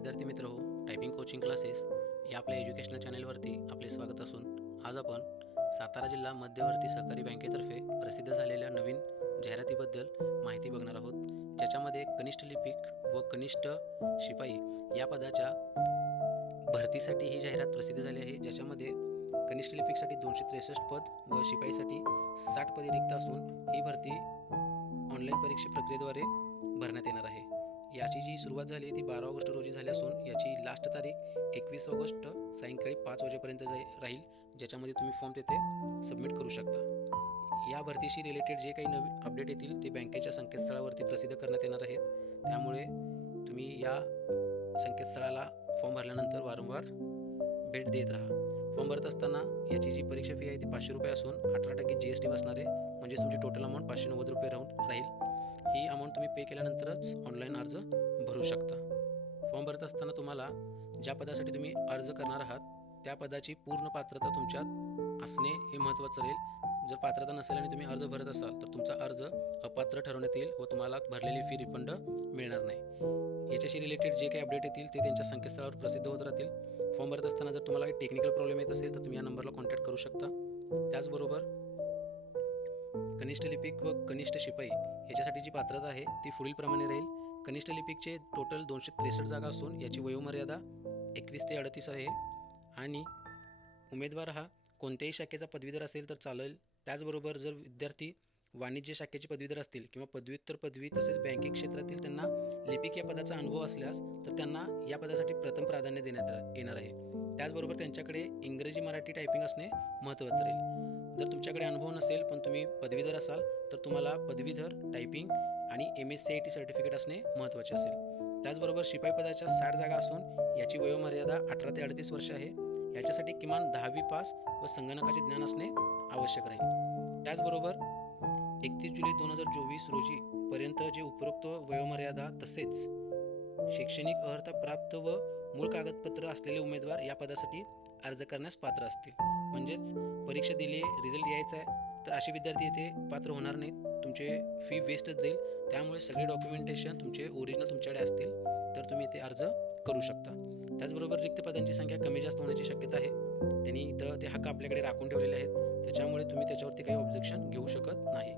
विद्यार्थी मित्र हो टायपिंग कोचिंग क्लासेस या आपल्या एज्युकेशनल चॅनेलवरती आपले स्वागत असून आज आपण सातारा जिल्हा मध्यवर्ती सहकारी बँकेतर्फे प्रसिद्ध झालेल्या नवीन जाहिरातीबद्दल माहिती बघणार आहोत. ज्याच्यामध्ये कनिष्ठ लिपिक व कनिष्ठ शिपाई या पदाच्या भरतीसाठी ही जाहिरात प्रसिद्ध झाली आहे. ज्याच्यामध्ये कनिष्ठ लिपिकसाठी दोनशे त्रेसष्ट पद व शिपाईसाठी साठ पदे रिक्त असून ही भरती ऑनलाईन परीक्षा प्रक्रियेद्वारे भरण्यात येणार आहे. याची जी सुरुवात झाली ती बारा ऑगस्ट रोजी झाली असून याची लास्ट तारीख एकवीस ऑगस्ट सायंकाळी पाच वाजेपर्यंत जाई राहील ज्याच्यामध्ये तुम्ही फॉर्म तेथे सबमिट करू शकता. या भरतीशी रिलेटेड जे काही नवीन अपडेट येतील ते बँकेच्या संकेतस्थळावरती प्रसिद्ध करण्यात येणार आहेत. त्यामुळे तुम्ही या संकेतस्थळाला फॉर्म भरल्यानंतर वारंवार भेट देत राहा. फॉर्म भरत असताना याची जी परीक्षा फी आहे ती पाचशे रुपये असून अठरा टक्के जी एस टी बसणार आहे. म्हणजे तुमची टोटल अमाऊंट पाचशे नव्वद रुपये राहून राहील. ही अमाऊंट तुम्ही पे केल्यानंतरच ऑनलाईन अर्ज भरू शकता. फॉर्म भरत असताना तुम्हाला ज्या पदासाठी तुम्ही अर्ज करणार आहात त्या पदाची पूर्ण पात्रता तुमच्यात असणे हे महत्त्वाचं राहील जर पात्रता नसेल आणि तुम्ही अर्ज भरत असाल तर तुमचा अर्ज अपात्र ठरवण्यात येईल व तुम्हाला भरलेली फी रिफंड मिळणार नाही. याच्याशी रिलेटेड जे काही अपडेट येतील ते त्यांच्या संकेतस्थळावर प्रसिद्ध होत राहतील. फॉर्म भरत असताना जर तुम्हाला काही टेक्निकल प्रॉब्लेम येत असेल तर तुम्ही या नंबरला कॉन्टॅक्ट करू शकता. त्याचबरोबर कनिष्ठ लिपिक व कनिष्ठ शिपाई याच्यासाठी जी पात्रता आहे ती पुढील प्रमाणे राहील. कनिष्ठ लिपिकचे टोटल दोनशे त्रेसष्ट जागा असून याची वयोमर्यादा एकवीस ते अडतीस आहे. आणि उमेदवार हा कोणत्याही शाखेचा पदवीधर असेल तर चालेल. त्याचबरोबर जर विद्यार्थी वाणिज्य शाखेचे पदवीधर असतील किंवा पदव्युत्तर पदवी तसेच बँकिंग क्षेत्रातील त्यांना लिपिक या पदाचा अनुभव असल्यास तर त्यांना या पदासाठी प्रथम प्राधान्य देण्यात येणार आहे. त्याचबरोबर त्यांच्याकडे इंग्रजी मराठी टायपिंग असणे महत्त्वाचं राहील. जर तुमच्याकडे अनुभव नसेल पण तुम्ही पदवीधर असाल तर तुम्हाला पदवीधर टायपिंग आणि M S C I T certificate असणे महत्त्वाचे असेल. त्याचबरोबर शिपाई पदाच्या साठ जागा असून याची वयोमर्यादा अठरा ते अडतीस वर्ष आहे. याच्यासाठी किमान दहावी पास व संगणकाचे ज्ञान असणे आवश्यक राहील. त्याचबरोबर एकतीस जुलै दोन हजार चोवीस रोजी पर्यंत जे उपरोक्त वयोमर्यादा तसेच शैक्षणिक अर्हता प्राप्त व मूळ कागदपत्र असलेले उमेदवार या पदासाठी अर्ज करण्यास पात्र असतील. म्हणजेच परीक्षा दिली आहे रिझल्ट यायचा आहे तर असे विद्यार्थी येथे पात्र होणार नाहीत. तुमचे फी वेस्टच जाईल. त्यामुळे सगळे डॉक्युमेंटेशन तुमचे ओरिजिनल तुमच्याकडे असतील तर तुम्ही इथे अर्ज करू शकता. त्याचबरोबर रिक्त पदांची संख्या कमी जास्त होण्याची शक्यता आहे. त्यांनी इथं ते हक्क आपल्याकडे राखून ठेवलेले आहेत. त्याच्यामुळे तुम्ही त्याच्यावरती काही ऑब्जेक्शन घेऊ शकत नाही.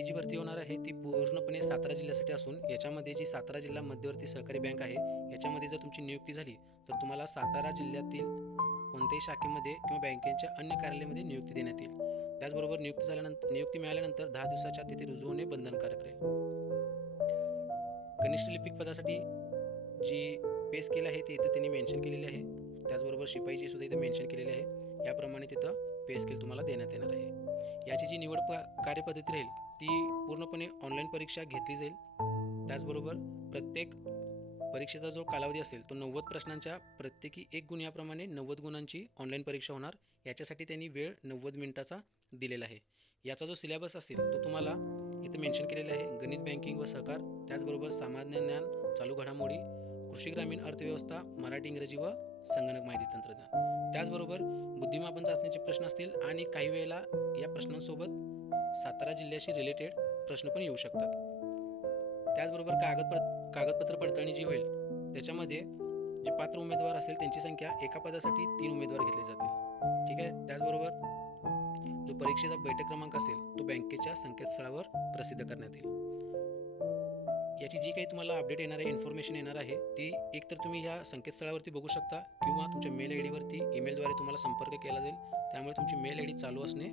ही जी भरती होणार आहे ती पूर्णपणे सातारा जिल्ह्यासाठी असून याच्यामध्ये जी सातारा जिल्हा मध्यवर्ती सहकारी बँक आहे याच्यामध्ये जर तुमची नियुक्ती झाली तर तुम्हाला सातारा जिल्ह्यातील कोणत्याही शाखेमध्ये किंवा बँकेच्या अन्य कार्यालयामध्ये नियुक्ती देण्यात येईल. त्याचबरोबर नियुक्ती झाल्यानंतर नियुक्ती मिळाल्यानंतर दहा दिवसाच्या तिथे रुजू होणे बंधनकारक राहील. कनिष्ठ लिपिक पदासाठी जी पे स्केल आहे ती इथं त्यांनी मेन्शन केलेली आहे. त्याचबरोबर शिपाईची सुद्धा इथं मेन्शन केलेली आहे. याप्रमाणे तिथं पे स्केल तुम्हाला देण्यात येणार आहे. याची जी निवड कार्यपद्धती राहील ती पूर्णपणे ऑनलाईन परीक्षा घेतली जाईल. त्याचबरोबर प्रत्येक परीक्षेचा जो कालावधी असेल तो नव्वद प्रश्नांच्या प्रत्येकी एक गुण याप्रमाणे नव्वद गुणांची ऑनलाईन परीक्षा होणार. याच्यासाठी त्यांनी वेळ नव्वद मिनिटाचा दिलेला आहे. याचा जो सिलेबस असेल तो तुम्हाला इथे मेन्शन केलेला आहे. गणित बँकिंग व सहकार त्याचबरोबर सामान्य ज्ञान चालू घडामोडी कृषी ग्रामीण अर्थव्यवस्था मराठी इंग्रजी व संगणक माहिती तंत्रज्ञान. त्याचबरोबर बुद्धिमापन चाचणीचे प्रश्न असतील आणि काही वेळेला या प्रश्नांसोबत सातारा जिल्ह्याशी रिलेटेड प्रश्न पण येऊ शकतात. त्याचबरोबर कागदपत्र कागदपत्र पडताळणी जी होईल त्याच्यामध्ये जे पात्र उमेदवार असेल त्यांची संख्या एका पदासाठी तीन उमेदवार घेतले जातील. ठीक आहे? त्याचबरोबर जो परीक्षेचा बैठक क्रमांक असेल तो बँकेच्या संकेतस्थळावर प्रसिद्ध करण्यात येईल. याची जी काही तुम्हाला अपडेट येणार आहे इन्फॉर्मेशन येणार आहे ती एकतर तुम्ही ह्या संकेतस्थळावरती बघू शकता किंवा तुमच्या मेल आय डीवरती ईमेलद्वारे तुम्हाला संपर्क केला जाईल. त्यामुळे तुमची मेल आय डी चालू असणे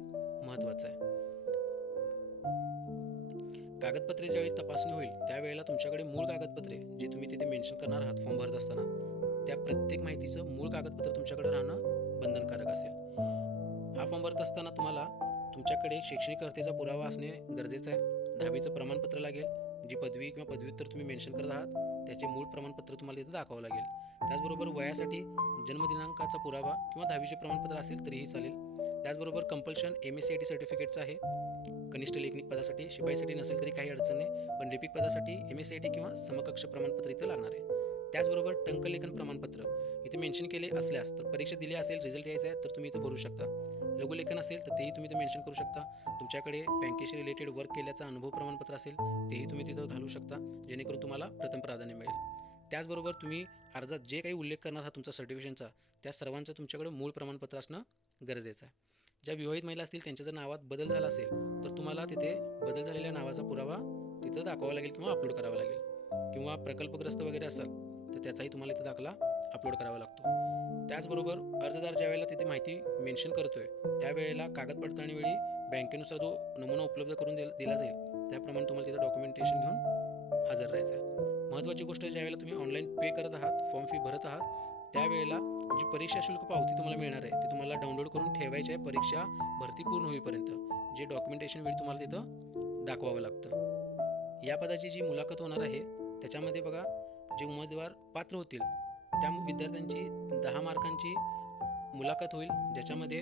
महत्त्वाचं आहे. कागदपत्रे ज्यावेळी तपासणी होईल त्यावेळेला तुमच्याकडे मूळ कागदपत्रे जे तुम्ही तिथे मेन्शन करणार आहात फॉर्म भरत असताना त्या प्रत्येक माहितीचं मूळ कागदपत्र तुमच्याकडे राहणं बंधनकारक असेल. हा फॉर्म भरत असताना तुम्हाला तुमच्याकडे शैक्षणिक अर्हतेचा पुरावा असणे गरजेचं आहे. दहावीचं प्रमाणपत्र लागेल जी पदवी किंवा पदव्युत्तर तुम्ही मेन्शन करत आहात त्याचे मूळ प्रमाणपत्र तुम्हाला तिथे दाखवावं लागेल. त्याचबरोबर वयासाठी जन्मदिनांकाचा पुरावा किंवा दहावीचे प्रमाणपत्र असेल तरीही चालेल. त्याचबरोबर compulsion M S C I T सर्टिफिकेटचं आहे. कनिष्ठ लेखनिक पदासाठी शिपाईसाठी नसेल तरी काही अडचण नाही पण लिपिक पदासाठी M S C I T किंवा समकक्ष प्रमाणपत्र इथं लागणार आहे. त्याचबरोबर टंकलेखन प्रमाणपत्र. इथे मेन्शन केले असल्यास तर परीक्षा दिली असेल रिझल्ट यायचा आहे तर तुम्ही इथं भरू शकता. लघुलेखन असेल तर तेही तुम्ही इथं मेन्शन करू शकता. तुमच्याकडे बँकेशी रिलेटेड वर्क केल्याचा अनुभव प्रमाणपत्र असेल तेही तुम्ही तिथं घालू शकता जेणेकरून तुम्हाला प्रथम प्राधान्य मिळेल. त्याचबरोबर तुम्ही अर्जात जे काही उल्लेख करणार आहात तुमचा सर्टिफिकेशनचा त्या सर्वांचं तुमच्याकडे मूळ प्रमाणपत्र असणं गरजेचं आहे. ज्या विवाहित महिला असतील त्यांच्या जर नावात बदल झाला असेल तर तुम्हाला तिथे बदल झालेल्या नावाचा पुरावा तिथं दाखवावा लागेल किंवा अपलोड करावा लागेल. किंवा प्रकल्पग्रस्त वगैरे असाल तर त्याचाही तुम्हाला इथं दाखला अपलोड करावा लागतो. त्याचबरोबर अर्जदार ज्या वेळेला तिथे माहिती मेन्शन करतोय त्यावेळेला कागद पडताळणीवेळी बँकेनुसार जो नमुना उपलब्ध करून दिला जाईल त्याप्रमाणे तुम्हाला तिथं डॉक्युमेंटेशन घेऊन हजर राहायचं आहे. महत्त्वाची गोष्ट ज्या वेळेला तुम्ही ऑनलाईन पे करत आहात फॉर्म फी भरत आहात त्यावेळेला जी परीक्षा शुल्क पावती तुम्हाला मिळणार आहे ती तुम्हाला डाउनलोड करून ठेवायची आहे. परीक्षा भरती पूर्ण होईपर्यंत जे डॉक्युमेंटेशन वेळ तुम्हाला तिथं दाखवावं लागतं. या पदाची जी मुलाखत होणार आहे त्याच्यामध्ये बघा जे उमेदवार पात्र होतील त्या विद्यार्थ्यांची दहा मार्कांची मुलाखत होईल ज्याच्यामध्ये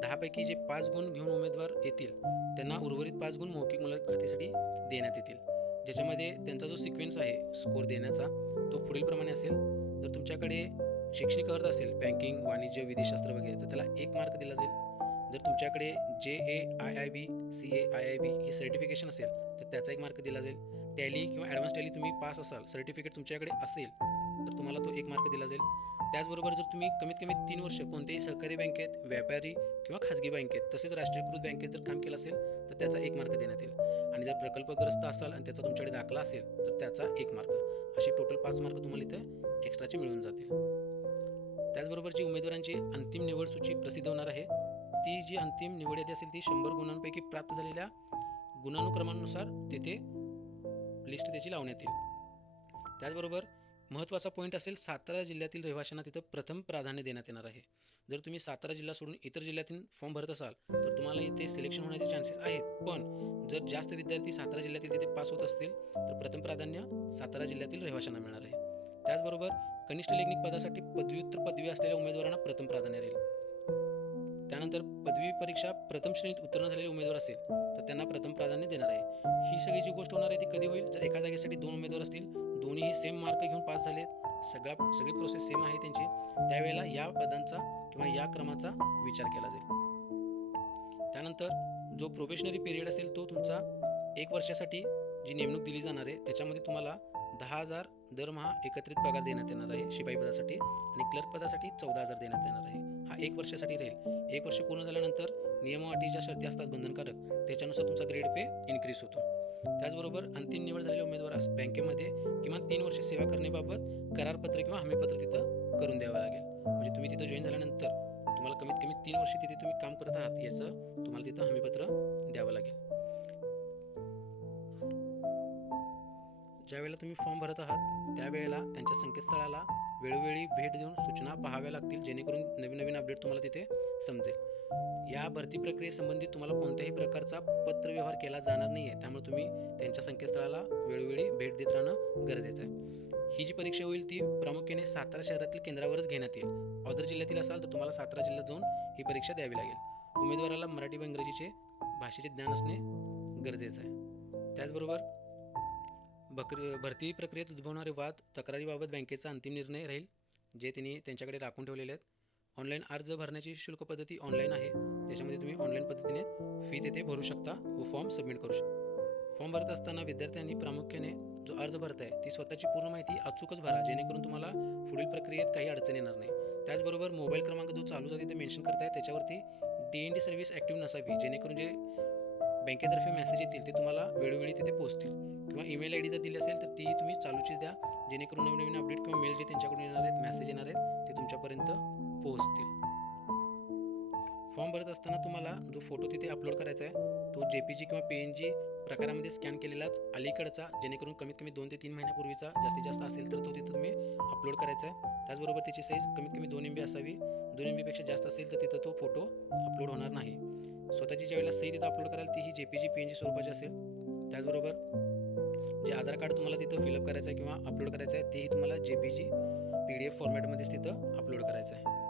दहापैकी जे पाच गुण घेऊन उमेदवार येतील त्यांना उर्वरित पाच गुण मौखिक मुलाखतीसाठी देण्यात येतील. ज्याच्यामध्ये त्यांचा जो सिक्वेन्स आहे स्कोर देण्याचा तो पुढील प्रमाणे असेल. जर तुमच्याकडे शैक्षणिक अर्थ असेल बँकिंग वाणिज्य विधिशास्त्र वगैरे तर त्याला एक मार्क दिला जाईल. जर तुमच्याकडे J A I I B C A I I B हे सर्टिफिकेशन असेल तर त्याचा एक मार्क दिला जाईल. टॅली किंवा ॲडव्हान्स टॅली तुम्ही पास असाल सर्टिफिकेट तुमच्याकडे असेल तर तुम्हाला तो एक मार्क दिला जाईल. त्याचबरोबर जर तुम्ही कमीत कमी तीन वर्ष कोणत्याही सहकारी बँकेत व्यापारी किंवा खाजगी बँकेत तसेच राष्ट्रीयकृत बँकेत जर काम केलं असेल तर त्याचा एक मार्क देण्यात येईल. आणि जर प्रकल्पग्रस्त असाल आणि त्याचा तुमच्याकडे दाखला असेल तर त्याचा एक मार्क असे टोटल पाच मार्क तुम्हाला इथे एक्स्ट्राचे मिळून जातील. त्याचबरोबर जी उमेदवारांची अंतिम निवड सूची प्रसिद्ध होणार आहे ती जी अंतिम निवड येते असेल ती शंभर गुणांपैकी प्राप्त झालेल्या गुणानुक्रमानुसार तेथे लिस्ट त्याची लावण्यात येईल. त्याचबरोबर महत्त्वाचा पॉईंट असेल सातारा जिल्ह्यातील रहिवाशांना तिथं प्रथम प्राधान्य देण्यात येणार आहे. जर तुम्ही सातारा जिल्हा सोडून इतर जिल्ह्यातून फॉर्म भरत असाल तर तुम्हाला इथे सिलेक्शन होण्याचे चान्सेस आहेत. पण जर जास्त विद्यार्थी सातारा जिल्ह्यातील तिथे पास होत असतील तर प्रथम प्राधान्य सातारा जिल्ह्यातील रहिवाशांना मिळणार आहे. त्याचबरोबर कनिष्ठ लैंगिक पदासाठी पदव्युत्तर पदवी असलेल्या उमेदवारांना प्रथम प्राधान्य राहील. त्यानंतर पदवी परीक्षा प्रथम श्रेणीत उत्तीर्ण झालेले उमेदवार असेल तर त्यांना प्रथम प्राधान्य देणार आहे. ही सगळी जी गोष्ट होणार आहे ती कधी होईल? जर एका जागेसाठी दोन उमेदवार असतील दोन्हीही सेम मार्क घेऊन पास झालेत सगळा सगळी प्रोसेस सेम आहे त्यांची त्यावेळेला या पदांचा किंवा या क्रमाचा विचार केला जाईल. त्यानंतर जो प्रोबेशनरी पिरियड असेल तो तुमचा एक वर्षासाठी जी नेमणूक दिली जाणार आहे त्याच्यामध्ये तुम्हाला दहा हजार दरमहा एकत्रित पगार देण्यात येणार आहे शिपाई पदासाठी आणि क्लर्क पदासाठी चौदा हजार देण्यात येणार आहे. हा एक वर्षासाठी राहील. एक वर्ष पूर्ण झाल्यानंतर नियम ज्या शर्ती असतात बंधनकारक त्याच्यानुसार तुमचा ग्रेड पे इन्क्रीज होतो. त्याचबरोबर अंतिम निवड झालेल्या उमेदवारास बँकेमध्ये किमान तीन वर्ष सेवा करण्याबाबत करारपत्र किंवा हमीपत्र तिथं करून द्यावं लागेल. म्हणजे तुम्ही तिथं जॉईन झाल्यानंतर तुम्हाला कमीत कमी तीन वर्ष तिथे तुम्ही काम करत आहात याचं तुम्हाला तिथं हमीपत्र द्यावं लागेल. ज्यावेळेला तुम्ही फॉर्म भरत आहात त्यावेळेला त्यांच्या संकेतस्थळाला वेळोवेळी भेट देऊन सूचना पाहाव्या लागतील जेणेकरून नवीन नवीन अपडेट तुम्हाला तिथे समजेल. या भरती प्रक्रियेसंबंधी तुम्हाला कोणत्याही प्रकारचा पत्रव्यवहार केला जाणार नाही आहे त्यामुळे तुम्ही त्यांच्या संकेतस्थळाला वेळोवेळी भेट देत राहणं गरजेचं आहे. ही जी परीक्षा होईल ती प्रामुख्याने सातारा शहरातील केंद्रावरच घेण्यात येईल. ऑदर जिल्ह्यातील असाल तर तुम्हाला सातारा जिल्ह्यात जाऊन ही परीक्षा द्यावी लागेल. उमेदवाराला मराठी व इंग्रजीचे भाषेचे ज्ञान असणे गरजेचं आहे. त्याचबरोबर बकरी भरती प्रक्रियेत उद्भवणारे वाद तक्रारीबाबत बँकेचा अंतिम निर्णय राहील जे त्यांनी त्यांच्याकडे राखून ठेवलेले आहेत. ऑनलाईन अर्ज भरण्याची शुल्क पद्धती ऑनलाईन आहे. ज्याच्यामध्ये तुम्ही ऑनलाईन पद्धतीने फी तेथे भरू शकता व फॉर्म सबमिट करू शकता. फॉर्म भरत असताना विद्यार्थ्यांनी प्रामुख्याने जो अर्ज भरत आहे ती स्वतःची पूर्ण माहिती अचूकच भरा जेणेकरून तुम्हाला पुढील प्रक्रियेत काही अडचण येणार नाही. त्याचबरोबर मोबाईल क्रमांक जो चालू आहे तिथे मेन्शन करताय त्याच्यावरती D N D service active नसावी जेणेकरून जे बँकेतर्फे मेसेज येतील ते तुम्हाला वेळोवेळी तिथे पोहोचतील. किंवा ईमेल आय डी जर दिली असेल तर तीही तुम्ही चालूचीच द्या. जेणेकरून नवीन नवीन अपडेट किंवा मेल जे त्यांच्याकडून येणार आहेत मेसेज येणार आहेत ते तुमच्यापर्यंत पोहोचतील. फॉर्म भरत असताना तुम्हाला जो फोटो तिथे अपलोड करायचा आहे तो जेपीजी किंवा पीएनजी प्रकारामध्ये स्कॅन केलेलाच अलीकडचा जेणेकरून कमीत कमी दोन ते तीन महिन्यापूर्वीचा जास्तीत जास्त असेल तर तो तिथं तुम्ही अपलोड करायचा आहे. त्याचबरोबर त्याची साईज कमीत कमी दोन एम बी असावी. दोन एम बीपेक्षा जास्त असेल तर तिथं तो फोटो अपलोड होणार नाही. स्वतःची ज्या वेळेला सही तिथं अपलोड कराल ती ही जेपीजी पीएनजी स्वरूपाची असेल. त्याचबरोबर आधार कार्ड तुम्हाला तिथं फिलअप करायचं आहे किंवा अपलोड करायचं आहे तेही तुम्हाला जेपीजी पी डी एफ फॉर्मॅटमध्येच तिथं अपलोड करायचं आहे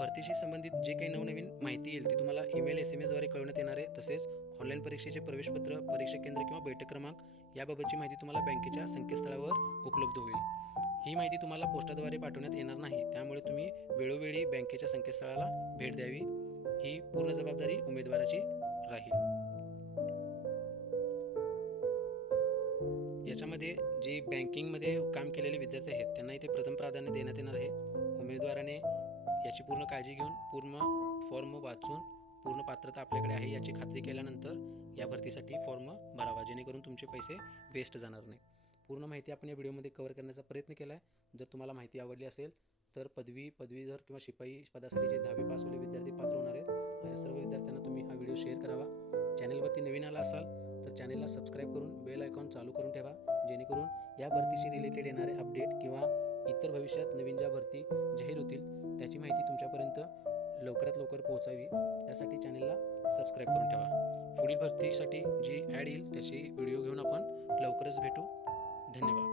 भरतीशी संबंधित जे काही नवनवीन माहिती येईल ती तुम्हाला ईमेल एस एम एसद्वारे कळवण्यात येणार आहे. तसेच ऑनलाईन परीक्षेचे प्रवेशपत्र परीक्षा केंद्र किंवा बैठक क्रमांक याबाबतची माहिती तुम्हाला बँकेच्या संकेतस्थळावर उपलब्ध होईल. ही माहिती तुम्हाला पोस्टाद्वारे पाठवण्यात येणार नाही त्यामुळे तुम्ही वेळोवेळी बँकेच्या संकेतस्थळाला भेट द्यावी. ही पूर्ण जबाबदारी उमेदवाराची राहील. याच्यामध्ये जे बँकिंगमध्ये काम केलेले विद्यार्थी आहेत त्यांना इथे प्रथम प्राधान्य देण्यात येणार आहे. उमेदवाराने याची पूर्ण काळजी घेऊन पूर्ण फॉर्म वाचून पूर्ण पात्रता आपल्याकडे आहे याची खात्री केल्यानंतर या भरतीसाठी फॉर्म भरावा जेणेकरून तुमचे पैसे वेस्ट जाणार नाहीत. पूर्ण माहिती आपण या व्हिडिओमध्ये कव्हर करण्याचा प्रयत्न केला आहे जर तुम्हाला माहिती आवडली असेल तर पदवी पदवीधर किंवा शिपाई पदासाठी जे दहावी पास होले विद्यार्थी पात्र होणार आहेत अशा सर्व विद्यार्थ्यांना तुम्ही हा व्हिडिओ शेअर करावा. चॅनलवरती नवीन आला असाल तर चॅनेलला सबस्क्राईब करून बेल आयकॉन चालू करून ठेवा जेणेकरून या भरतीशी रिलेटेड येणारे अपडेट किंवा इतर भविष्यात नवीन ज्या भरती जाहीर होतील त्याची माहिती तुमच्यापर्यंत लवकरात लवकर पोहोचावी. यासाठी चॅनेलला सबस्क्राईब करून ठेवा. पुढील भरतीसाठी जी ॲड येईल त्याची व्हिडिओ घेऊन आपण लवकरच भेटू. धन्यवाद.